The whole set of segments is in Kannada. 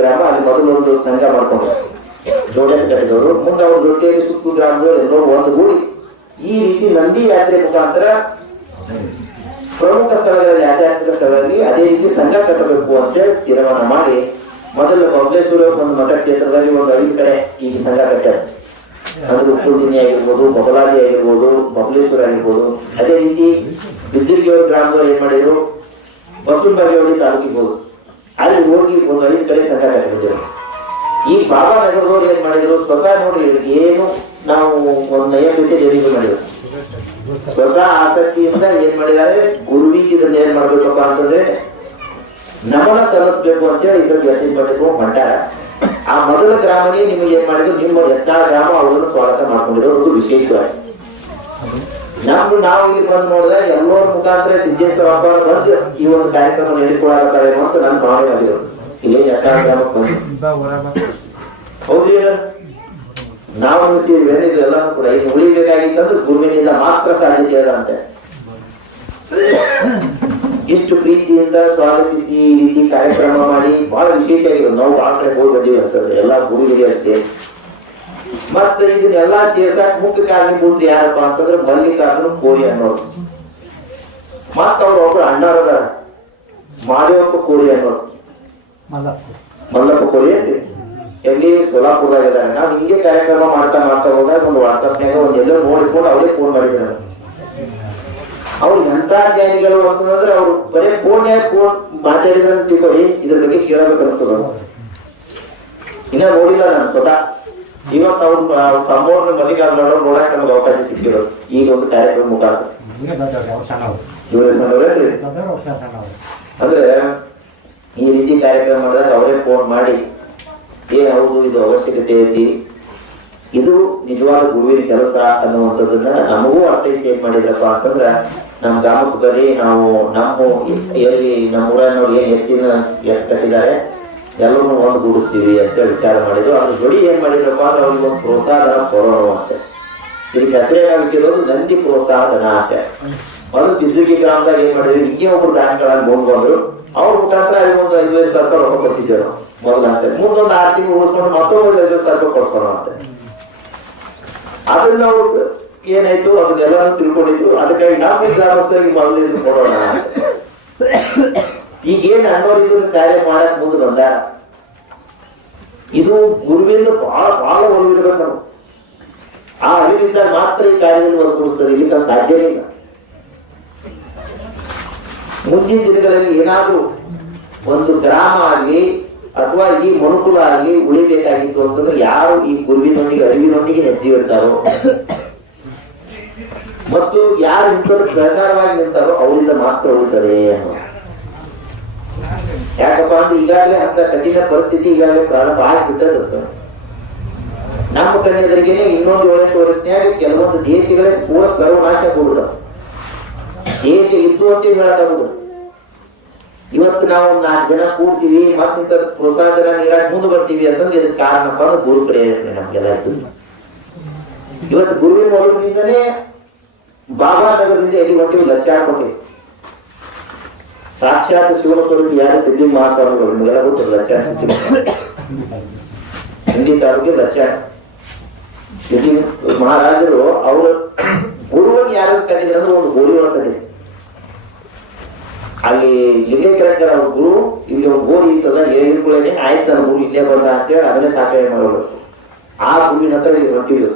ಗ್ರಾಮ ಅಲ್ಲಿ ಮೊದಲು ಒಂದು ಸಂಘ ಮಾಡ್ಕೊಂಡ್ರು. ಜೋಡಣೆ ಕಟ್ಟಿದವರು. ಮುಂದೆ ಅವ್ರ ಜೊತೆಯಲ್ಲಿ ಸುತ್ತು ಗ್ರಾಮದವರು ಎಲ್ಲರೂ ಒಂದುಗೂಡಿ ಈ ರೀತಿ ನಂದಿ ಯಾತ್ರೆ ಮುಖಾಂತರ ಪ್ರಮುಖ ಸ್ಥಳಗಳಲ್ಲಿ, ಆಧ್ಯಾತ್ಮಿಕ ಸ್ಥಳಗಳಲ್ಲಿ ಅದೇ ರೀತಿ ಸಂಘ ಕಟ್ಟಬೇಕು ಅಂತೇಳಿ ತೀರ್ಮಾನ ಮಾಡಿ ಮೊದಲು ಬಬ್ಲೇಶ್ವರ ಒಂದು ಮತಕ್ಷೇತ್ರದಲ್ಲಿ ಒಂದು ಐದು ಕಡೆ ಈ ಸಂಘ ಕಟ್ಟಾರೆ. ಅಂದ್ರೆ ಉಪ್ಪುಜಿನಿ ಆಗಿರ್ಬೋದು, ಬಬಲಾದಿ ಆಗಿರ್ಬೋದು, ಬಬಲೇಶ್ವರ ಆಗಿರ್ಬೋದು. ಅದೇ ರೀತಿ ಬಿದ್ದಿರ್ಗಿಯವ್ರ ಗ್ರಾಮದವ್ರು ಏನ್ ಮಾಡಿದ್ರು? ಬಸವನಬಾಗೇವಾಡಿ ತಾಲೂಕಿಗೆ ಹೋದ್ರು. ಅಲ್ಲಿ ಹೋಗಿ ಒಂದು ಐದು ಕಡೆ ಕಟ್ಟಿದ್ರು ಈ ಬಾಬಾ ನಗರದವ್ರು ಏನ್ ಮಾಡಿದ್ರು? ಸ್ವತಃ ನೋಡಿ ಏನು ನಾವು ಒಂದು ನೈಯಂಬಿಸಿ ದೇವಿಗೆ ಮಾಡಿದ್ರು. ಸ್ವತಃ ಆಸಕ್ತಿಯಿಂದ ಏನ್ ಮಾಡಿದ್ದಾರೆ? ಗುರುವಿಗೆ ಇದನ್ನ ಏನ್ ಮಾಡ್ಬೇಕಪ್ಪ ಅಂತಂದ್ರೆ, ನಮನ ಸಲ್ಲಿಸ್ಬೇಕು ಅಂತೇಳಿ ಇದ್ರ ಯತ್ನ ಮಾಡಿದ್ರು ಮಂಟಾರ ಆ ಮೊದಲ ಗ್ರಾಮನೇ ನಿಮಗೆ ಏನ್ ಮಾಡಿದ್ರು? ನಿಮ್ಮ ಎತ್ತ ಗ್ರಾಮ ಅವರನ್ನು ಸ್ವಾಗತ ಮಾಡ್ಕೊಂಡಿರೋದು ವಿಶೇಷವಾಗಿ. ನಮ್ದು ನಾವು ಇಲ್ಲಿ ಬಂದು ನೋಡಿದ್ರೆ ಎಲ್ಲರ ಮುಖಾಂತರ ಸಿದ್ದೇಶ್ವರ ವ್ಯಾಪಾರ ಬಂದು ಈ ಒಂದು ಕಾರ್ಯಕ್ರಮ ನಡೆದುಕೊಳ್ಳಾಗತ್ತಾರೆ ಅಂತ ನನ್ನ ಭಾವನೆ ಆಗಿರೋದು ಇಲ್ಲೇ ಹೌದ್ರಿ? ನಾವು ಸೇರಿ ಏನಿದು ಎಲ್ಲಾನು ಕೂಡ ಇನ್ನು ಉಳಿಬೇಕಾಗಿತ್ತಂದ್ರೆ ಗುರುವಿನಿಂದ ಮಾತ್ರ ಸಾಧ್ಯತೆ ಅದ ಅಂತೆ ಇಷ್ಟು ಪ್ರೀತಿಯಿಂದ ಸ್ವಾಗತಿಸಿ ಈ ರೀತಿ ಕಾರ್ಯಕ್ರಮ ಮಾಡಿ ಬಹಳ ವಿಶೇಷ ಆಗಿರೋದು ನಾವು ಬಹಳ ಕಡೆ ಹೋಗಿ ಬಂದೀವಿ ಅಂತಂದ್ರೆ ಎಲ್ಲಾ ಗುರುವಿಗೆ ಸೇರಿ ಮತ್ತೆ ಇದನ್ನೆಲ್ಲ ಸೇರ್ಸಕ್ ಮುಖ್ಯ ಕಾರಣೀಭೂತರು ಯಾರಪ್ಪ ಅಂತಂದ್ರೆ ಮಲ್ಲಿಕಾರ್ಜುನ ಕೋರಿ ಅನ್ನೋರು. ಮತ್ತ ಅವ್ರ ಒಬ್ರು ಅಣ್ಣಾರದಾರ ಮಾದೇವಪ್ಪ ಕೋರಿ ಅನ್ನೋರು. ಮಲ್ಲಪ್ಪ. ಕೋರಿ ಏನ್ರಿ? ಎಲ್ಲಿ? ಸೋಲಾಪುರದಾಗ ಇದಾರೆ ನಾವು ಹಿಂಗೆ ಕಾರ್ಯಕ್ರಮ ಮಾಡ್ತಾ ಮಾಡ್ತಾ ಹೋದಾಗ ಒಂದು ವಾಟ್ಸಪ್ನಾಗ ಒಂದ್ ಎಲ್ಲೋ ನೋಡಿಕೊಂಡು ಅವರೇ ಫೋನ್ ಮಾಡಿದ್ರು ಅವ್ರು ಎಂತ ಜ್ಞಾನಿಗಳು ಅಂತಂದ್ರೆ ಅವ್ರು ಬರೀ ಫೋನ್ ಫೋನ್ ಮಾತಾಡಿದ್ರೆ ತಿಳ್ಕೊಳ್ಳಿ ಇದ್ರ ಬಗ್ಗೆ ಕೇಳಬೇಕು ಅನ್ಸ್ತದ ಇನ್ನ ನೋಡಿಲ್ಲ ನಾನು ಸ್ವತಃ ಇವತ್ತು ಅವ್ರ ತಮ್ಮವ್ರನ್ನ ಮಲ್ಲಿಕಾರ್ಜುನ ಅವ್ರು ನೋಡಕ್ ನಮ್ಗೆ ಅವಕಾಶ ಸಿಕ್ಕಿರೋದು. ಈಗ ಒಂದು ಕಾರ್ಯಕ್ರಮ ಮುಖಾಂತರ. ಇವರೇ ಸಣ್ಣವ್ರೇನ್ರಿ ಅಂದ್ರೆ ಈ ರೀತಿ ಕಾರ್ಯಕ್ರಮ ಮಾಡಿದಾಗ ಅವರೇ ಫೋನ್ ಮಾಡಿ ಏ ಹೌದು ಇದು ಅವಶ್ಯಕತೆ ಐತಿ? ಇದು ನಿಜವಾದ ಗುರುವಿನ ಕೆಲಸ ಅನ್ನುವಂಥದ್ದನ್ನ ನಮಗೂ ಅರ್ಥೈಸಿ ಏನ್ ಮಾಡಿದ್ರಪ್ಪ ಅಂತಂದ್ರ ನಮ್ ಗ್ರಾಮಕ್ಕೆ ಬರೀ ನಾವು ನಮ್ಮ ಎಲ್ಲಿ ನಮ್ಮ ಊರನ್ನವ್ರು ಏನ್ ಎತ್ತಿನ ಎತ್ ಕಟ್ಟಿದ್ದಾರೆ ಎಲ್ಲರೂ ಒಂದು ಗೂಡಿಸ್ತೀವಿ ಅಂತ ವಿಚಾರ ಮಾಡಿದ್ರು. ಅದ್ರ ಜೋಡಿ ಏನ್ ಮಾಡಿದ್ರಪ್ಪ ಅಂದ್ರೆ ಅವ್ರಿಗೆ ಒಂದು ಪ್ರೋತ್ಸಾಹ ಧನ ಕೊಡೋಣ ಅಂತ. ಇದಕ್ಕೆ ಹೆಸರೇನಾಗಿರೋದು ನಂದಿ ಪ್ರೋತ್ಸಾಹ ಧನ ಅಂತ. ಅದು ಬಿಜೆಪಿ ಗ್ರಾಮದಾಗ ಏನ್ ಮಾಡಿದ್ರು ಹಿಂಗೆ ಒಬ್ರು ಬ್ಯಾಂಕ್ಗಳಾಗಿ ಬೋನ್ ಬಂದ್ರು. ಅವ್ರ ಮುಖಾಂತರ ಒಂದು ಐದುವರೆ ಸಾವಿರ ರೂಪಾಯಿ ರೊಕ್ಕ ನಾವು. ಮೊದಲಂತೆ ಮುಂದೊಂದು ಆರು ತಿಂಗಳು ಉಳಿಸ್ಕೊಂಡು ಮತ್ತೊಂದು ಐದು ಸಾವಿರ ರೂಪಾಯಿ ಕೊಡ್ಸೋಣ ಅಂತ. ಅದನ್ನ ಅವ್ರು ಏನಾಯ್ತು? ಅದನ್ನೆಲ್ಲರೂ ತಿಳ್ಕೊಂಡಿದ್ರು. ಅದಕ್ಕಾಗಿ ನಾವು ಗ್ರಾಮಸ್ಥರಿಗೆ ಮೊದಲು ಕೊಡೋಣ ಈಗ ಏನ್ ಅಂಡೋರ್ ಕಾರ್ಯ ಮಾಡಕ್ ಮುಂದೆ ಬಂದ? ಇದು ಗುರುವಿಂದ ಬಹಳ ಬಹಳ ಒಲವಿಡ್ಬೇಕು ನಾವು ಆ ಅರಿವಿಂದ ಮಾತ್ರ ಈ ಕಾರ್ಯದಲ್ಲಿ ಒದಗಿಸ್ತದೆ ಇಲ್ಲಿ ಸಾಧ್ಯವೇ ಇಲ್ಲ. ಮುಂದಿನ ದಿನಗಳಲ್ಲಿ ಏನಾದ್ರೂ ಒಂದು ಗ್ರಾಮ ಆಗಲಿ, ಅಥವಾ ಈ ಮನುಕುಲ ಆಗಲಿ ಉಳಿಬೇಕಾಗಿತ್ತು ಅಂತಂದ್ರೆ ಯಾರು ಈ ಗುರುವಿನೊಂದಿಗೆ, ಅರಿವಿನೊಂದಿಗೆ ಹೆಜ್ಜೆ ಇಡ್ತಾರೋ? ಮತ್ತು ಯಾರು ಇಂಥದ್ದು ಸಹಕಾರವಾಗಿ ನಿಂತಾರೋ, ಅವರಿಂದ ಮಾತ್ರ ಉಳಿತದೆ ಅನ್ನೋ ಯಾಕಪ್ಪ ಅಂದ್ರೆ ಈಗಾಗಲೇ ಅಂತ ಕಠಿಣ ಪರಿಸ್ಥಿತಿ ಈಗಾಗಲೇ ಪ್ರಾರಂಭ ಆಗಿಬಿಟ್ಟದ ನಮ್ಮ ಕಣ್ಣೆದರಿಗೆನೆ ಇನ್ನೊಂದು ಏಳಷ್ಟು ವರ್ಷನ್ಯಾಗ ಕೆಲವೊಂದು ದೇಶಗಳೇ ಪೂರ ಸರ್ವನಾಶ ಕೂಡ ದೇಶ ಇದ್ದು ಅಂತ ಹೇಳಕ್ಕಾಗುದು ಇವತ್ತು ನಾವು ನಾಲ್ಕು ಜನ ಕೂಡ್ತೀವಿ, ಮತ್ತಿಂತ ಪ್ರೋತ್ಸಾಹ ಜನ ಮುಂದೆ ಬರ್ತೀವಿ ಅಂತಂದ್ರೆ ಇದಕ್ಕೆ ಕಾರಣಪ್ಪ ಅಂದ್ರೆ ಗುರು ಪ್ರೇರಣೆ ನಮ್ಗೆಲ್ಲ ಇದ್ದು ಇವತ್ತು ಗುರುವಿನ ಒಳಗಿನಿಂದನೇ ಬಾಬಾ ನಗರದಿಂದ ಎಲ್ಲಿ ಹೊಂಟಿವಿ? ಲಚ್ಚಾಡ್ಕೊಂಡಿವಿ ಸಾಕ್ಷಾತ್ ಶಿವನ ಸ್ವರೂಪ ಯಾರು? ಸಿದ್ಧಿ ಮಹಾಸ್ವಾಮಿಗಳು. ನಿಮಗೆಲ್ಲ ಗೊತ್ತಿಲ್ಲ ಲಕ್ಷ ಸಿದ್ಧಿ ಹಿಂದಿ ತಾಲೂಕಿಗೆ ಲಕ್ಷ ಸಿದ್ಧಿ ಮಹಾರಾಜರು, ಅವರು ಗುರುವನ್ನು ಯಾರು ಕಂಡಿದ್ರು ಅಂದ್ರೆ ಒಂದು ಒಳಗೆ ಕಂಡಿದ್ರು ಅಲ್ಲಿ ಲಿಂಗೇಶ್ವರ ಅವ್ರ ಗುರು, ಇಲ್ಲಿ ಒಂದು ಗೋರಿ ಇತ್ತದ ಹೇಳಿದ್ಕೊಳ್ಳೇನೆ ಆಯ್ತು ನನ್ನ ಗುರು ಇಲ್ಲೇ ಬಂದ ಅಂತೇಳಿ ಅದನ್ನೇ ಸಾಕಣೆ ಮಾಡೋದು ಆ ಗುರುವಿನ ಹತ್ರ ಇಲ್ಲಿ ಹೊಂಟಿದ್ರು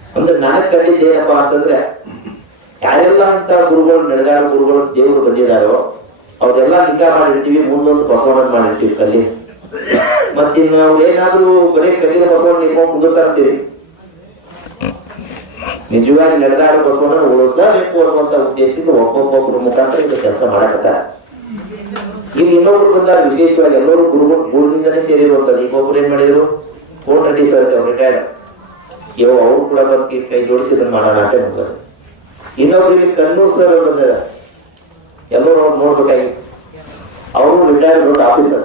ಅಂದ್ರೆ ನನಗ್ ಕಂಡಿದ್ದೇನಪ್ಪ ಅಂತಂದ್ರೆ ಯಾರೆಲ್ಲ ಅಂತ ಗುರುಗಳು ನಡೆದಾಡೋ ಗುರುಗಳು ದೇವರು ಬಂದಿದಾರೋ ಅವ್ರೆಲ್ಲ ಲಿಂಗ ಮಾಡಿರ್ತೀವಿ ಮುಂದೊಂದು ಬಸವಣ್ಣ ಮಾಡಿರ್ತೀವಿ ಕಲ್ಲಿ ಮತ್ತಿನ್ನ ಅವ್ರು ಏನಾದ್ರೂ ಬರೀ ಕಲ್ಲಿನ ಬಸವಣ್ಣ ಇಟ್ಕೊಂಡು ಕುದುರ್ತಾ ನಿಜವಾಗಿ ನಡೆದಾಡೋ ಬಸವಣ್ಣ ಉಳಿಸಬೇಕು ಅನ್ನುವಂತ ಉದ್ದೇಶದಿಂದ ಒಬ್ಬೊಬ್ಬೊಬ್ಬರ ಮುಖಾಂತರ ಇದು ಕೆಲಸ ಮಾಡಕತ್ತಾರ. ಇಲ್ಲಿ ಇನ್ನೊಬ್ರು ಬಂದಾರ, ವಿಶೇಷವಾಗಿ ಎಲ್ಲರೂ ಗುರುಗಳು ಗುರುವಿಂದನೇ ಸೇರಿರುವಂತದ್ದು ಈಗ ಒಬ್ರು ಏನ್ ಮಾಡಿದ್ರು? ಕೋಟ್ ರೆಡ್ಡಿ ಸರ್ ರಿಟೈರ್ಡ್ ಇವ್ ಅವ್ರು ಕೂಡ ಬಂದು ಕೈ ಜೋಡಿಸಿ ಇದನ್ನ ಮಾಡೋಣ ಅಂತ ಬಂದರು ಕಣ್ಣು ಸರ್ ಬಂದಿದ್ದಾರೆ ಎಲ್ಲರೂ ಅವ್ರು ನೋಡ್ಬೇಕಾಗಿತ್ತು ಅವರು ರಿಟೈರ್ಡ್ ದೊಡ್ಡ ಆಫೀಸರ್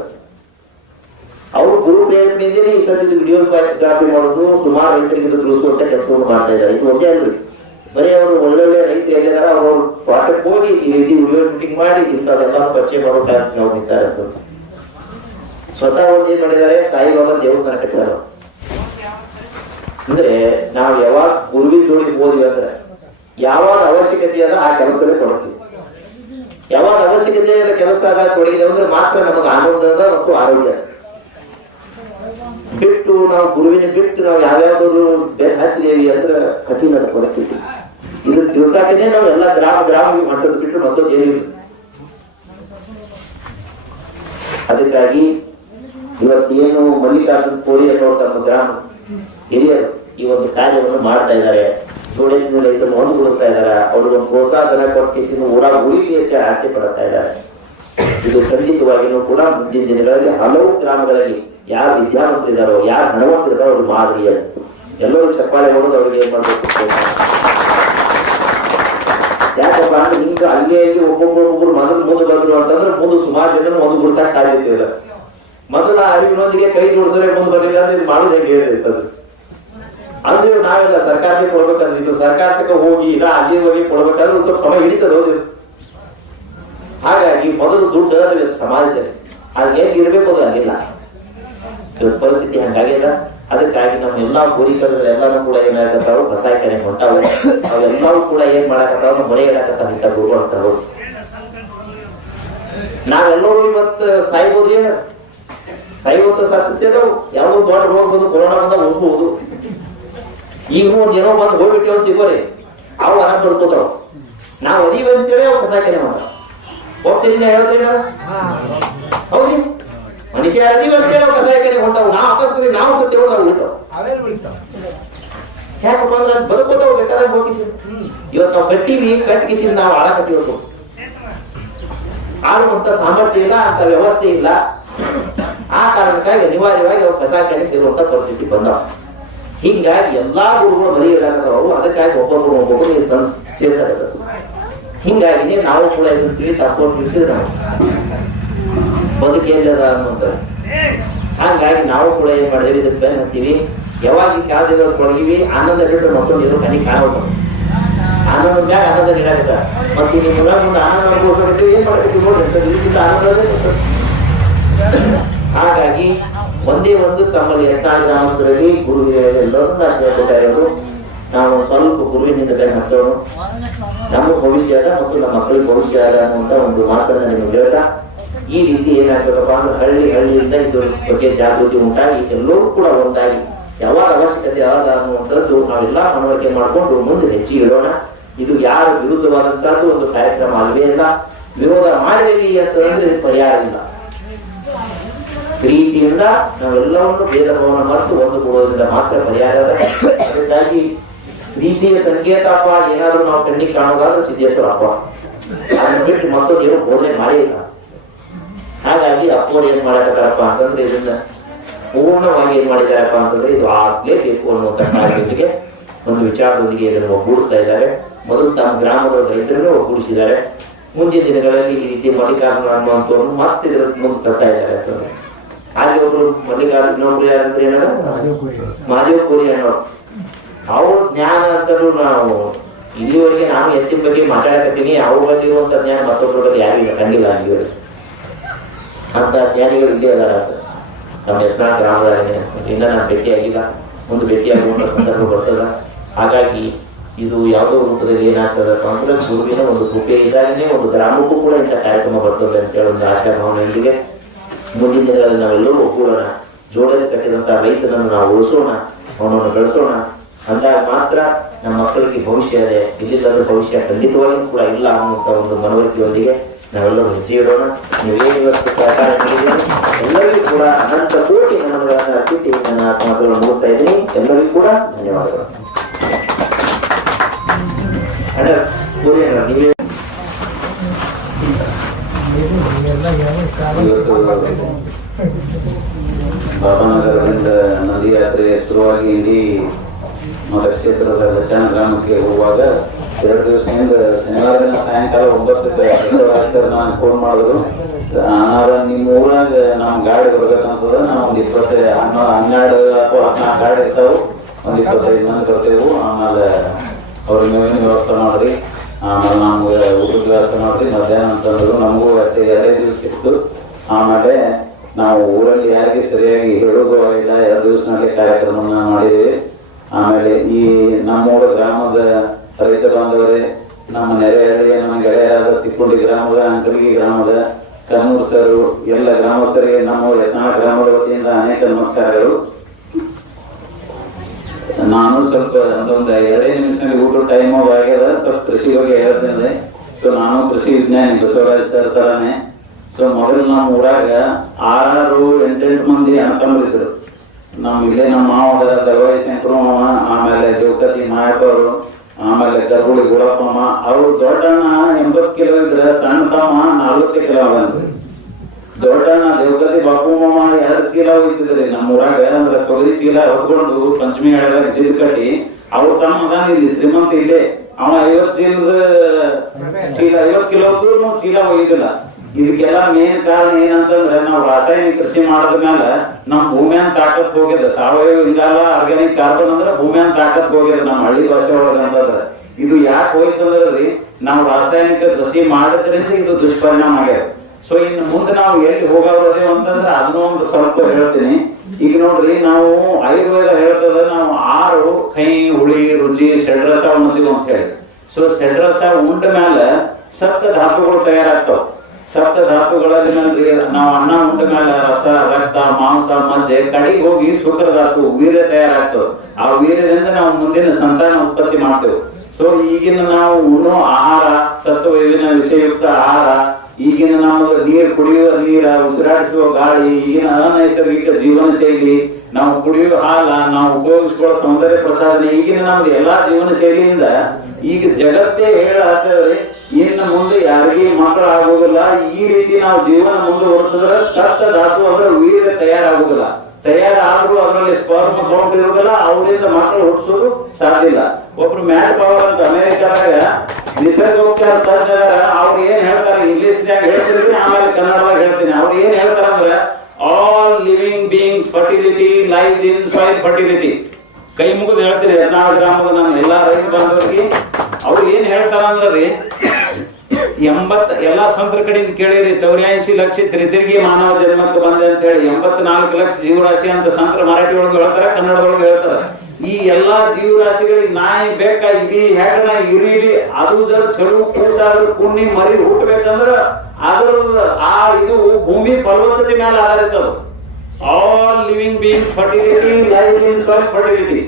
ಅವರು ಗ್ರೂಪ್ ರೇಟ್ ಈ ಸದ್ಯದ ವಿಡಿಯೋ ಕಾಪಿ ಮಾಡೋದು ಸುಮಾರು ರೈತರಿಗೆ ತಿಳಿಸುವಂತ ಕೆಲಸವನ್ನು ಮಾಡ್ತಾ ಇದ್ದಾರೆ. ಇದು ಒಂದೇ ಅಲ್ರಿ ಬರೀ ಅವರು ಒಳ್ಳೊಳ್ಳೆ ರೈತರು ಎಲ್ಲಿದಾರ ಅವರು ತೋಟಕ್ಕೆ ಹೋಗಿ ಈ ರೀತಿ ವಿಡಿಯೋ ಶೂಟಿಂಗ್ ಮಾಡಿ ಇಂಥದ್ದೆಲ್ಲ ಪರಿಚಯ ಮಾಡೋ ಕಾರ್ಯಕ್ರಮ ನಾವು ನಿಂತಾರೆ ಅಂತ ಸ್ವತಃ ಒಂದು ಏನ್ ಮಾಡಿದ್ದಾರೆ? ಸಾಯಿಬಾಬಾ ದೇವಸ್ಥಾನ ಕಟ್ಟಿದ್ದಾರೆ ಅಂದ್ರೆ ನಾವು ಯಾವಾಗ ಗುರುವಿನ ಜೋಡಿಗೆ ಹೋದ್ವಿ ಅಂದ್ರೆ ಯಾವಾಗ ಅವಶ್ಯಕತೆ ಅದ ಆ ಕೆಲಸದಲ್ಲೇ ಕೊಡ್ತೀವಿ ಯಾವಾಗ ಅವಶ್ಯಕತೆ ಅದ ಕೆಲಸ ಅದ ಅಂದ್ರೆ ಮಾತ್ರ ನಮಗೆ ಆನಂದದ ಮತ್ತು ಆರೋಗ್ಯ ಬಿಟ್ಟು ನಾವು ಗುರುವಿನ ಬಿಟ್ಟು ನಾವು ಯಾವ್ಯಾವ್ದಾದ್ರು ಬೆನ್ ಹತ್ತಿದೇವಿ ಅಂದ್ರೆ ಕಠಿಣ ಪರಿಸ್ಥಿತಿ. ಇದು ತಿಳ್ಸಾಕನೇ ನಾವು ಎಲ್ಲ ಗ್ರಾಮ ಗ್ರಾಮ ಮಟ್ಟದ ಬಿಟ್ಟು ಮತ್ತೊಂದು ಏನಿಲ್ಲ ಅದಕ್ಕಾಗಿ ಇವತ್ತೇನು ಮಲ್ಲಿಕಾರ್ಜುನ್ ಕೋರಿ ಅನ್ನೋ ತಮ್ಮ ಗ್ರಾಮ ಹಿರಿಯರು ಈ ಒಂದು ಕಾರ್ಯವನ್ನು ಮಾಡ್ತಾ ಇದ್ದಾರೆ. ಜೋಡಿನ ಒಂದುಗೂಡಿಸ್ತಾ ಇದ್ದಾರೆ. ಅವ್ರಿಗೆ ಒಂದು ಪ್ರೋತ್ಸಾಹನ ಕೊಟ್ಟಿಸಿ ಊರಾಗ ಉಳಿಲಿ ಅಂತ ಆಸೆ ಪಡ್ತಾ ಇದ್ದಾರೆ. ಇದು ಖಂಡಿತವಾಗಿಯೂ ಕೂಡ ಮುಂದಿನ ದಿನಗಳಲ್ಲಿ ಹಲವು ಗ್ರಾಮಗಳಲ್ಲಿ ಯಾರು ವಿದ್ಯಾವಂತರಿದ್ದಾರೋ, ಯಾರು ಹಣವಂತರಿದ್ದಾರೋ ಅವ್ರು ಮಾದರಿಯ ಎಲ್ಲರೂ ಚಪ್ಪಾಳೆ ಹೊಡೆದು ಅವ್ರಿಗೆ ಏನ್ ಮಾಡಬೇಕು? ಯಾಕಪ್ಪ ಅಂದ್ರೆ ಹಿಂಗ ಅಲ್ಲೇ ಒಬ್ಬೊಬ್ರು ಒಬ್ಬೊಬ್ರು ಮೊದಲು ಮುಂದೆ ಬಂದ್ರು ಅಂತಂದ್ರೆ ಮುಂದೆ ಸುಮಾರು ಜನ ಒಂದು ಗುಡ್ಸಕ್ ಸಾಧ್ಯತೆ ಇಲ್ಲ ಮೊದಲ ಅರಿವಿನೊಂದಿಗೆ ಕೈ ಜೋಡಿಸಿದ್ರೆ ಮುಂದೆ ಬರಲಿಲ್ಲ ಅಂದ್ರೆ ಇದು ಮಾಡೋದು ಹೇಗೆ ಹೇಳಿರ್ತದೆ ಅಂದ್ರೆ ನಾವೆಲ್ಲ ಸರ್ಕಾರಕ್ಕೆ ಕೊಡ್ಬೇಕಂದ್ರೆ ಇದು ಸರ್ಕಾರಕ್ಕೆ ಹೋಗಿ, ಇಲ್ಲ ಅಲ್ಲಿ ಹೋಗಿ ಕೊಡ್ಬೇಕಾದ್ರೆ ಸ್ವಲ್ಪ ಸಮಯ ಹಿಡಿತದ ಹಾಗಾಗಿ ಮೊದಲು ದುಡ್ಡು ಅದ ಸಮಾಜದಲ್ಲಿ. ಅದ್ ಹೇಗೆ ಇರಬೇಕು ಅದು ಅಲ್ಲಿಲ್ಲ. ಪರಿಸ್ಥಿತಿ ಹಂಗಾಗ್ಯದ ಅದಕ್ಕಾಗಿ ನಮ್ಮ ಎಲ್ಲಾ ಎಲ್ಲರೂ ಕೂಡ ಏನಾಗತ್ತಾವ ಕರೆ ಹೊಂಟಾವ ಅವೆಲ್ಲವೂ ಕೂಡ ಏನ್ ಮಾಡಾಕತ್ತಾವ ನಮ್ಮ ಮನೆ ಇಂತ ಗುರುಗಳು ಅಂತ ಹೋಗಿ ನಾವೆಲ್ಲರೂ ಇವತ್ತು ಸಾಯ್ಬೋದ್ರಿ ಇದಾವ ಯಾವುದೋ ಯಾವ್ದೋ ದೊಡ್ಡ ರೋಗ ಬಂದು ಕೊರೋನಾ ಬಂದಾಗ ಉಳಿಸ್ಬೋದು ಈಗ ಒಂದ್ ಏನೋ ಬಂದು ಹೋಗ್ಬಿಟ್ಟು ಅಂತ ಇವರೇ ಅವು ಆರಾಮ್ ಬಡ್ಕೋತಾವ ನಾವ್ ಅದೀವಿ ಅಂತೇಳಿ ಕಸ ಕಸಾಯಿಖಾನೆ ಮಾಡ್ತಾವ ಹೋಗ್ತೀನಿ ನಾ ಹೇಳಿದ್ರಿ ಹೌದ್ರಿ? ಮನುಷ್ಯ ಅದೀವಿ ಅಂತೇಳಿ ಕಸ ಕೆರೆ ಹೊಂಟಾವ್ ನಾವು ಅಕಸ್ಮಾತ್ ನಾವು ಸತ್ಯ ಹೋದ್ರೆ ಅವ್ರು ಉಳಿತಾವ. ಯಾಕಪ್ಪ ಅಂದ್ರೆ ಬದುಕೋತಾವ ಬೇಕಾದಾಗ ಹೋಗಿಸಿ ಇವತ್ತು ನಾವು ಕಟ್ಟಿವಿ ಕಟ್ಟಿಸಿ ನಾವು ಆಳ ಇವತ್ತು ಆಳುವಂತ ಸಾಮರ್ಥ್ಯ ಇಲ್ಲ ಅಂತ ವ್ಯವಸ್ಥೆ ಇಲ್ಲ. ಆ ಕಾರಣಕ್ಕಾಗಿ ಅನಿವಾರ್ಯವಾಗಿ ಅವ್ರು ಕಸಾಖಾನೆ ಸೇರುವಂತ ಪರಿಸ್ಥಿತಿ ಬಂದವ. ಹಿಂಗಾಗಿ ಎಲ್ಲಾ ಗುರುಗಳು ಬರೀ ಇಡಕತ್ತವು ಅದಕ್ಕಾಗಿ ಒಬ್ಬೊಬ್ಬರು ಒಬ್ಬೊಬ್ರು ನೀವು ತಂದು ಸೇರ್ಸಕತ್ತದು ಹಿಂಗಾಗಿನೇ ನಾವು ಕೂಡ ಇದನ್ನ ತಿಳಿ ತಪ್ಪು ತಿಳಿಸಿದ್ರೆ ನಾವು. ಬದುಕು ಎಲ್ಲದ ಹಂಗಾಗಿ ಹಾಗಾಗಿ ನಾವು ಕೂಡ ಏನ್ ಮಾಡಿದ್ವಿ ಇದಕ್ಕೆ ಬೆನ್ ಹತ್ತೀವಿ. ಯಾವಾಗ ಈ ಕಾಲದಿಂದ ತೊಡಗಿವಿ, ಆನಂದ ಬಿಟ್ಟು ಮತ್ತೊಂದು ಇರೋ ಕಣಿ ಕಾಣಬೇಕು ಆನಂದ ಮ್ಯಾಗ ಆನಂದ ನೀಡಾಕತ್ತ ಮತ್ತೆ ನಿಮ್ಮ ಮುಂದೆ ಆನಂದ ಅನುಭವಿಸಬೇಕು ಏನ್ ಮಾಡ್ಬೇಕು ನೋಡಿ ಅಂತ ಆನಂದ ಒಂದೇ ಒಂದು ತಮ್ಮಲ್ಲಿ ಎತ್ತಾಳು ಗ್ರಾಮಸ್ಥರಲ್ಲಿ ಗುರು ಎಲ್ಲರೂ ಕೇಳ್ಕೊತಾ ಇರೋದು. ನಾವು ಸ್ವಲ್ಪ ಗುರುವಿನಿಂದ ಕೈ ಹತ್ತೋಣ ನಮ್ಮ ಭವಿಷ್ಯ ಮತ್ತು ನಮ್ಮ ಮಕ್ಕಳ ಭವಿಷ್ಯ ಅನ್ನುವಂತ ಒಂದು ಮಾತನ್ನ ನಿಮಗೆ ಹೇಳ್ತಾ. ಈ ರೀತಿ ಏನಾಗ್ಬೇಕಪ್ಪ ಅಂದ್ರೆ ಹಳ್ಳಿ ಹಳ್ಳಿಯಿಂದ ಇದ್ರ ಬಗ್ಗೆ ಜಾಗೃತಿ ಉಂಟಾಗಿ ಎಲ್ಲರೂ ಕೂಡ ಒಂದಾಗಿ. ಯಾವಾಗ ಅವಶ್ಯಕತೆ ಆದ ಅನ್ನುವಂಥದ್ದು ನಾವೆಲ್ಲ ಮನವರಿಕೆ ಮಾಡಿಕೊಂಡು ಮುಂದೆ ಹೆಚ್ಚಿಗೆ ಇಡೋಣ. ಇದು ಯಾರ ವಿರುದ್ಧವಾದಂತಹದ್ದು ಒಂದು ಕಾರ್ಯಕ್ರಮ ಅಲ್ವೇ ಇಲ್ಲ ವಿರೋಧ ಮಾಡಿದೀವಿ ಅಂತಂದ್ರೆ ಪರಿಹಾರ ಇಲ್ಲ. ಪ್ರೀತಿಯಿಂದ ನಾವೆಲ್ಲವನ್ನು ಭೇದ ಭಾವನ ಮರೆತು ಒಂದು ಕೊಡೋದ್ರಿಂದ ಮಾತ್ರ ಪರಿಹಾರ ಅದ ಅದಕ್ಕಾಗಿ ಪ್ರೀತಿಯ ಸಂಕೇತ ಅಪ್ಪ, ಏನಾದ್ರೂ ನಾವು ಕಣ್ಣಿಗೆ ಕಾಣೋದಾದ್ರೆ ಸಿದ್ದೇಶ್ವರ ಅಪ್ಪ. ಅದನ್ನು ಬಿಟ್ಟು ಮತ್ತೊಂದು ಏನು ಬೋಧನೆ ಮಾಡೇ ಇಲ್ಲ. ಹಾಗಾಗಿ ಅಪ್ಪವ್ರು ಏನ್ ಮಾಡಕತ್ತಾರಪ್ಪ ಅಂತಂದ್ರೆ ಇದನ್ನ ಪೂರ್ಣವಾಗಿ ಏನ್ ಮಾಡಿದಾರಪ್ಪ ಅಂತಂದ್ರೆ ಇದು ಆಗ್ಲೇಬೇಕು ಅನ್ನುವಂತ ಕಾರ್ಯಕ್ಕೆ ಒಂದು ವಿಚಾರದೊಂದಿಗೆ ಇದನ್ನು ಒಗ್ಗೂಡಿಸ್ತಾ ಇದ್ದಾರೆ. ಮೊದಲು ತಮ್ಮ ಗ್ರಾಮದ ರೈತರನ್ನೇ ಒಗ್ಗೂಡಿಸಿದ್ದಾರೆ. ಮುಂದಿನ ದಿನಗಳಲ್ಲಿ ಈ ರೀತಿ ಮಲ್ಲಿಕಾರ್ಜುನ ಅನ್ನುವಂಥವ್ರನ್ನು ಮತ್ತೆ ಇದರ ಮುಂದೆ ತರ್ತಾ ಇದ್ದಾರೆ ಅಂತಂದ್ರೆ. ಹಾಗೆ ಒಬ್ರು ಮಲ್ಲಿಕಾರ್ಜುನ ಇನ್ನೊಬ್ರು ಯಾರಂದ್ರೆ ಏನಾರ ಮಹಾದೇವ್ ಕೋರಿ ಅನ್ನೋ ಅವ್ರ ಜ್ಞಾನ ಅಂತಲೂ ನಾವು ಇಲ್ಲಿವರೆಗೆ ನಾನು ಎತ್ತಿನ ಬಗ್ಗೆ ಮಾತಾಡಕತ್ತೀನಿ. ಅವ್ರ ಬಗ್ಗೆ ಇರುವಂತ ಜ್ಞಾನ ಮತ್ತೊಬ್ಬರ ಬಗ್ಗೆ ಯಾರಿಲ್ಲ ಕಂಡಿಲ್ಲ ಅಲ್ಲಿವರೆಗೆ ಅಂತ ಜ್ಞಾನಿಗಳು ಇಲ್ಲೇ ಅದಾರ ಅಂತ. ನಮ್ಮ ಯತ್ನಾಳ ಗ್ರಾಮದಾಗನೇ ಇನ್ನ ನಾನು ಭೇಟಿಯಾಗಿಲ್ಲ. ಮುಂದೆ ಭೇಟಿಯಾಗುವಂತ ಸಂದರ್ಭ ಬರ್ತದ. ಹಾಗಾಗಿ ಇದು ಯಾವುದೋ ರೂಪದಲ್ಲಿ ಏನಾಗ್ತದೆ ಅಂದ್ರೆ ಗುರುವಿನ ಒಂದು ಕೃಪೆ ಇದ್ದಾಗನೇ ಒಂದು ಗ್ರಾಮಕ್ಕೂ ಕೂಡ ಇಂಥ ಕಾರ್ಯಕ್ರಮ ಬರ್ತದೆ ಅಂತೇಳಿ ಒಂದು ಆಶಾಭಾವನೆ ಭಾವನೆಯೊಂದಿಗೆ ಮುಂದಿನ ದಿನಗಳಲ್ಲಿ ನಾವೆಲ್ಲರೂ ಒಗ್ಗೂಡೋಣ. ಜೋಡಣೆ ಕಟ್ಟಿದಂಥ ರೈತನನ್ನು ನಾವು ಉಳಿಸೋಣ, ಅವನನ್ನು ಬೆಳೆಸೋಣ. ಅಂದಾಗ ಮಾತ್ರ ನಮ್ಮ ಮಕ್ಕಳಿಗೆ ಭವಿಷ್ಯ ಇದೆ. ಇಲ್ಲಿಲ್ಲದ ಭವಿಷ್ಯ ಖಂಡಿತವಾಗಿಯೂ ಕೂಡ ಇಲ್ಲ ಅನ್ನುವಂಥ ಒಂದು ಮನವರಿಕೆಯೊಂದಿಗೆ ನಾವೆಲ್ಲರೂ ಹೆಜ್ಜೆ ಇಡೋಣ. ನೀವೇನು ಇವತ್ತು ಸಹಕಾರ ನೀಡಿದ್ದೀರಿ? ಎಲ್ಲರಿಗೂ ಕೂಡ ಅನಂತ ಕೋಟಿ ನಮನಗಳನ್ನು ಅರ್ಪಿಸಿ ನನ್ನ ಮಾತುಗಳನ್ನು ಮುಗಿಸ್ತಾ ಇದ್ದೀನಿ. ಎಲ್ಲರಿಗೂ ಕೂಡ ಧನ್ಯವಾದಗಳು. ನೀವೇ ಬಾಬಾನಗರದಿಂದ ನದಿ ಯಾತ್ರೆ ಶುರುವಾಗಿ ಇಡೀ ಮತಕ್ಷೇತ್ರದ ಲಕ್ಷಣ ಗ್ರಾಮಕ್ಕೆ ಹೋಗುವಾಗ ಎರಡು ದಿವಸದಿಂದ ಶನಿವಾರ ದಿನ ಸಾಯಂಕಾಲ ಒಂಬತ್ತಕ್ಕೆ ಫೋನ್ ಮಾಡಿದ್ರು. ಆನಾರ ನಿಮ್ಮ ಊರಾಗ ನಮ್ಮ ಗಾಡಿ ಬರ್ಬೇಕಂತದ ನಾವು ಒಂದು ಇಪ್ಪತ್ತು ಹನ್ನೊ, ಹನ್ನೆರಡು ಅಥವಾ ಹದಿನಾಲ್ಕು ಗಾಡಿ ಇರ್ತಾವೆ. ಒಂದು ಇಪ್ಪತ್ತೈದು ಮಂದಿ ಬರ್ತೇವು ಆಮೇಲೆ ಅವ್ರ ಮೇವಿನ ವ್ಯವಸ್ಥೆ ಮಾಡ್ರಿ ಆಮೇಲೆ ನಮ್ಗೆ ಊಟದ ವ್ಯವಸ್ಥೆ ಮಾಡ್ರಿ ಮಧ್ಯಾಹ್ನ ಅಂತಂದ್ರು ನಮಗೂ ಅಷ್ಟೇ ಎರಡೇ ದಿವಸ ಸಿಕ್ತು ಆಮೇಲೆ ನಾವು ಊರಲ್ಲಿ ಯಾರಿಗೆ ಸರಿಯಾಗಿ ಹೇಳೋದು ಇಲ್ಲ, ಎರಡು ದಿವಸನಲ್ಲಿ ಕಾರ್ಯಕ್ರಮವನ್ನ ಮಾಡಿದ್ವಿ ಆಮೇಲೆ ಈ ನಮ್ಮೂರ ಗ್ರಾಮದ ರೈತ ಬಾಂಧವರೇ, ನಮ್ಮ ನೆರೆಹಳ್ಳಿಯ ನಮ್ಮ ಗೆಳೆಯರಾದ ತಿಕ್ಕುಂಡಿ ಗ್ರಾಮದ ಅಂಕಿ ಗ್ರಾಮದ, ಕನ್ನೂರ್ ಸರ್, ಎಲ್ಲ ಗ್ರಾಮಸ್ಥರಿಗೆ ನಮ್ಮ ಯತ್ನಾಳ ಗ್ರಾಮದ ವತಿಯಿಂದ ಅನೇಕ ನಮಸ್ಕಾರಗಳು. ನಾನು ಸ್ವಲ್ಪ ಒಂದು ಎರಡೇ ನಿಮಿಷದಲ್ಲಿ ಊಟ ಟೈಮ್ ಆಗ್ಯದ ಸ್ವಲ್ಪ ಕೃಷಿ ಬಗ್ಗೆ ಹೇಳ್ತೇನೆ. ಸೊ ನಾನು ಕೃಷಿ ವಿಜ್ಞಾನಿ ಬಸವರಾಜ್ ಸರ್ ತರಾನೇ. ಸೊ ಮೊದಲು ನಮ್ಮ ಊರಾಗ ಆರಾರು ಎಂಟೆಂಟು ಮಂದಿ ಅನ್ಕೊಂಡಿದ್ರು ನಮ್ ಇಲ್ಲೇ ನಮ್ಮ ಮಾವದ ದಗವಾಯಿ ಶಂಕರಮ್ಮ ಆಮೇಲೆ ದೇವಕತಿ ನಾಯಕ ಅವರು ಆಮೇಲೆ ಗರ್ಗುಳಿ ಗುಳಪ್ಪಮ್ಮ ಅವ್ರು ದೊಡ್ಡಣ್ಣ ಎಂಬತ್ತು ಕಿಲೋ ಇದ್ರೆ ಸಣ್ಣ ತಮ್ಮ ನಲ್ವತ್ತು ಕಿಲೋ ಬಂದ್ರಿ. ದೊಡ್ಡಣ್ಣ ದೇವಕತಿ ಬಾಪುಮ್ಮ ಎರಡ್ ಚೀಲ ಹೋಗ್ತಿದ್ರಿ ನಮ್ಮ ಊರಾಗ ಅಂದ್ರೆ ತೊಗರಿ ಚೀಲ ಹೊತ್ಕೊಂಡು ಪಂಚಮಿ ಹಳೆದಾಗ ಜಿದ್ ಕಟ್ಟಿ ಅವ್ರ ತಮ್ಮ ಅದಾನ ಇಲ್ಲಿ ಶ್ರೀಮಂತ ಇಲ್ಲೇ. ಅವ ಐವತ್ ಚೀಲದ ಚೀಲ ಐವತ್ ಕಿಲೋದು ಚೀಲ ಒಯ್ದಿಲ್ಲ. ಇದಕ್ಕೆಲ್ಲ ಮೇನ್ ಕಾರಣ ಏನಂತಂದ್ರೆ ನಾವು ರಾಸಾಯನಿಕ ಕೃಷಿ ಮಾಡಿದ ಮೇಲೆ ನಮ್ ಭೂಮಿಯನ್ ತಾಕತ್ ಹೋಗ್ಯದ ಸಾವಯವ ಇಂಗಾಲ ಆರ್ಗ್ಯಾನಿಕ್ ಕಾರ್ಬನ್ ಅಂದ್ರೆ ಭೂಮಿಯನ್ ತಾಕತ್ ಹೋಗ್ಯದ ನಮ್ಮ ಹಳ್ಳಿ ಭಾಷೆ ಒಳಗೆ ಅಂತಂದ್ರೆ. ಇದು ಯಾಕೆ ಹೋಯ್ತಂದ್ರೆ ನಾವು ರಾಸಾಯನಿಕ ಕೃಷಿ ಮಾಡಿದ್ರಿಂದ ಇದು ದುಷ್ಪರಿಣಾಮ ಆಗ್ಯದ. ಸೊ ಇನ್ನು ಮುಂದೆ ನಾವು ಎಲ್ಲಿ ಹೋಗೋದೇ ಅಂತಂದ್ರೆ ಅದನ್ನ ಒಂದು ಸ್ವಲ್ಪ ಹೇಳ್ತೀನಿ. ಈಗ ನೋಡ್ರಿ, ನಾವು ಆಯುರ್ವೇದ ಹೇಳ್ತದ, ನಾವು ಆರು ಕೈ, ಹುಳಿ, ರುಚಿ ಷಡ್ರಸ ಉಣ್ತೀವಿ ಅಂತ ಹೇಳಿ. ಸೊ ಷಡ್ರಸ ಉಂಡ ಮೇಲೆ ಸಪ್ತ ಧಾತುಗಳು ತಯಾರಾಗ್ತಾವ. ಸಪ್ತ ಧಾತುಗಳಲ್ಲಿ ನಮಗೆ ನಾವು ಅನ್ನ ಉಂಡ ಮೇಲೆ ರಸ, ರಕ್ತ, ಮಾಂಸ, ಮಜ್ಜೆ ಕಡೆಗೆ ಹೋಗಿ ಸೂತ್ರ ಧಾತು ವೀರ್ಯ ತಯಾರಾಗ್ತದೆ. ಆ ವೀರ್ಯದಿಂದ ನಾವು ಮುಂದಿನ ಸಂತಾನ ಉತ್ಪತ್ತಿ ಮಾಡ್ತೇವೆ. ಸೊ ಈಗಿನ ನಾವು ಉಣ್ಣೋ ಆಹಾರ ಸತ್ವವಿನ ವಿಷಯುಕ್ತ ಆಹಾರ, ಈಗಿನ ನಾವು ನೀರು ಕುಡಿಯುವ ನೀರ, ಉಸಿರಾಡಿಸುವ ಗಾಳಿ, ಈಗಿನ ಅನೈಸರ್ಗಿಕ ಜೀವನ ಶೈಲಿ, ನಾವು ಕುಡಿಯುವ ಹಾಲ, ನಾವು ಉಪಯೋಗಿಸ್ಕೊಳ್ಳೋ ಸೌಂದರ್ಯ ಪ್ರಸಾದನೆ, ಈಗಿನ ನಮ್ದು ಎಲ್ಲಾ ಜೀವನ ಶೈಲಿಯಿಂದ ಈಗ ಜಗತ್ತೇ ಹೇಳಾದ್ರೆ ಇನ್ನ ಮುಂದೆ ಯಾರಿಗೂ ಮಕ್ಕಳು ಆಗೋದಿಲ್ಲ ಈ ರೀತಿ ನಾವು ಜೀವನ ಮುಂದುವರಿಸಿದ್ರೆ ಸತ್ತ ಧಾತು ಅಂದ್ರೆ ವೀರ್ಯ ತಯಾರಾಗುದಿಲ್ಲ ತಯಾರಾದ್ರೂ ಅದರಲ್ಲಿ ಸ್ಪರ್ಮ ಕೌಂಟ್ ಇರುವುದಿಲ್ಲ. ಅವರಿಂದ ಮಕ್ಕಳು ಹುಟ್ಟಿಸೋದು ಸಾಧ್ಯ ಇಲ್ಲ. ಒಬ್ರು ಮ್ಯಾನ್ ಪವರ್ ಅಂತ ಅಮೆರಿಕದಾಗ ನಿಸರ್ಗೋಪಚಾರ ತಜ್ಞರ ಅವ್ರು ಏನ್ ಹೇಳ್ತಾರೆ? ಇಂಗ್ಲಿಷ್ ನಾಗ ಹೇಳ್ತಿದ್ರೆ ಆಮೇಲೆ ಕನ್ನಡದಾಗ ಹೇಳ್ತೀನಿ. ಅವ್ರು ಏನ್ ಹೇಳ್ತಾರೆ ಅಂದ್ರೆ all living beings fertility life in soil fertility ಕೈ ಮುಗಿದು ಹೇಳ್ತೀನಿ ಎರ್ನಾಳ್ ಗ್ರಾಮದ ನಾನು ಎಲ್ಲಾ ರೈತ ಬಾಂಧವರಿಗೆ, ಅವ್ರು ಏನ್ ಹೇಳ್ತಾರ ಅಂದ್ರಿ ಎಂಬತ್ ಎಲ್ಲಾ ಸಂತರ ಕಡೆಯಿಂದ ಕೇಳಿರಿ ಚೌರ್ಯಾಸಿ ಲಕ್ಷ ತ್ರಿತಿರ್ಗಿ ಮಾನವ ಜನ್ಮಕ್ಕೆ ಬಂದೆ ಅಂತ ಹೇಳಿ ಎಂಬತ್ನಾಲ್ಕು ಲಕ್ಷ ಜೀವರಾಶಿ ಅಂತ ಸಂತರ ಮರಾಠಿ ಒಳಗೆ ಹೇಳ್ತಾರ ಕನ್ನಡದೊಳಗೆ ಹೇಳ್ತಾರ. ಈ ಎಲ್ಲಾ ಜೀವರಾಶಿಗಳಿಗೆ ನಾಯಿ ಬೇಕ, ಇಡೀ ಹೆಗಣ ಇರಿಡಿ ಅದು ಜರ ಚಲು ಕೂಸಾದ್ರು ಕುಣ್ಣಿ ಮರಿ ಹುಟ್ಟಬೇಕಂದ್ರ ಅದ್ರ ಆ ಇದು ಭೂಮಿ ಫಲವತ್ತತೆ ಮೇಲೆ ಆಧಾರಿತ ಅದು all living beings fertility life in soil fertility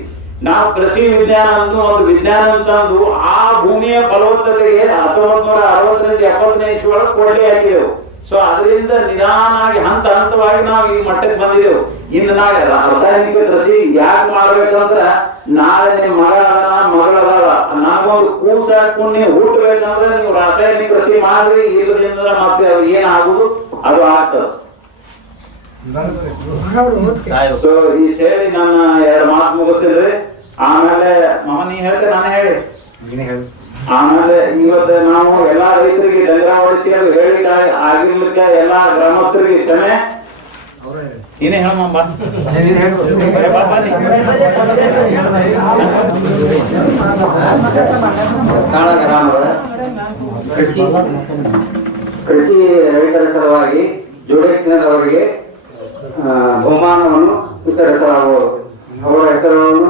ನಾವು ಕೃಷಿ ವಿಜ್ಞಾನ ಅಂದು ಒಂದು ವಿಜ್ಞಾನ ಅಂತ ಅಂದು ಆ ಭೂಮಿಯ ಫಲವತ್ತತೆಗೆ ಹತ್ತೊಂಬತ್ ನೂರ ಅರವತ್ತರಿಂದ ಎಪ್ಪತ್ತನೇ ಇಸ್ವಿ ಒಳಗೆ ಕೊಡಲಿ ಆಗಿದೆವು ಸೊ ಅದರಿಂದ ನಿಧಾನವಾಗಿ ಹಂತ ಹಂತವಾಗಿ ನಾವು ಈ ಮಟ್ಟಕ್ಕೆ ಬಂದಿದೆವು. ಇನ್ನು ನಾಳೆ ರಾಸಾಯನಿಕ ಕೃಷಿ ಯಾಕೆ ಮಾಡ್ಬೇಕಂದ್ರ ನಾಳೆ ನಿಮ್ ಮಗ ನಾವೊಂದು ಮಗಳದಾಳ ನಮಗೊಂದು ಕೂಸ ಕುಣ್ಣಿ ಹುಟ್ಟಬೇಕಂದ್ರೆ ನೀವು ರಾಸಾಯನಿಕ ಕೃಷಿ ಮಾಡ್ರಿ ಇಲ್ಲದಿಂದ ಮತ್ತೆ ಏನಾಗುದು ಅದು ಆಗ್ತದೆ. ಸೊ ಇಷ್ಟ ಹೇಳಿ ನಾನು ಎರಡು ಮಾತು ಮುಗಿಸ್ತೀನಿ ಆಮೇಲೆ ಮಮ್ಮ ನೀ ಹೇಳ್ತೆ ನಾನೇ ಹೇಳಿ. ಆಮೇಲೆ ಇವತ್ತು ನಾವು ಎಲ್ಲಾ ರೈತರಿಗೆ ಡಂಗರ ಓಡಿಸಿ ಅದು ಹೇಳಿ ಆಗಿರ್ಲಿಕ್ಕೆ ಎಲ್ಲಾ ಗ್ರಾಮಸ್ಥರಿಗೆ ಕ್ಷಮೆ. ಏನೇ ಹೇಳಮ್ಮ ಕೃಷಿ ಕೃಷಿ ರೈತರ ಸಲುವಾಗಿ ಜೋಡಿ ಆ, ಬಹುಮಾನವನ್ನು ವಿತರಿಸಲಾಗುವುದು ಅವರ ಹೆಸರನ್ನು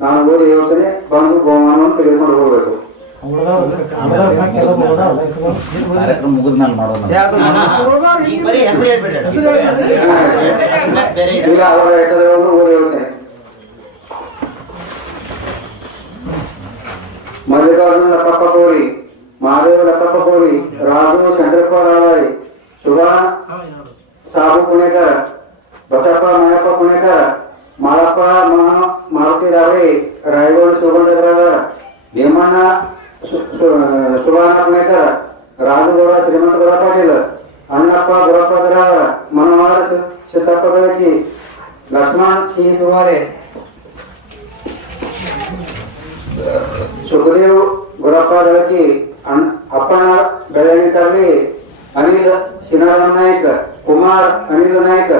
ನಾನು ಓದಿ ಹೇಳ್ತೇನೆ ಬಂದು ಬಹುಮಾನವನ್ನು ತೆಗೆದುಕೊಂಡು ಹೋಗಬೇಕು. ಕಾರ್ಯಕ್ರಮ ಮಾಡೋಣ. ಹೆಸರು ಹೇಳ್ಬೇಡ. ಬೇರೆ ಈಗ ಅವರ ಹೆಸರನ್ನು ಓದಿ ಹೇಳ್ತೇನೆ. लक्ष्मण शिंदवारे सुखदेव गुरप्पा दळकी आपण दळणी करले अनिल सिनाराम नाईक कुमार अनिल नाईक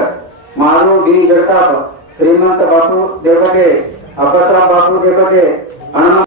मारू बी जगताप श्रीमंत बापू देवके अप्पासराव बापू देवके हनुमान